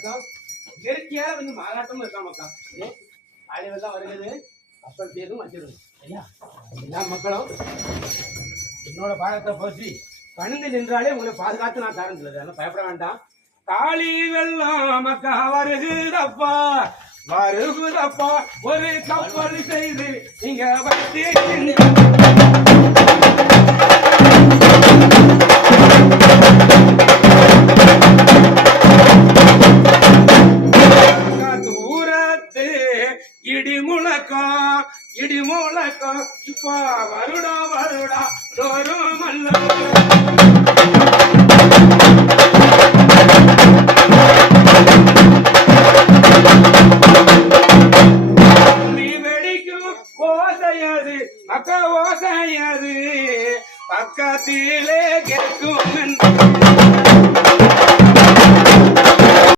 வணக்கம். இயற்கையா வந்து மாறாட்டம் இருக்காமக்கா. காலையில தான் வருகிறது. கப்பல் தேர்வும் வச்சிருது. ஐயா எல்லா மக்களும் என்னோட பாகத்தை போற்றி பணிந்து நின்றாலே உங்களை பாதுகாத்து நான் தரேன் சொல்லுது. அதெல்லாம் பயப்பட வேண்டாம். காளி வெள்ளம் மக்கா வருகுதப்பா வருகுதப்பா ஒரு கப்பல் செய்து நீங்க வைத்து இடி முழக்கம் இப்ப வருட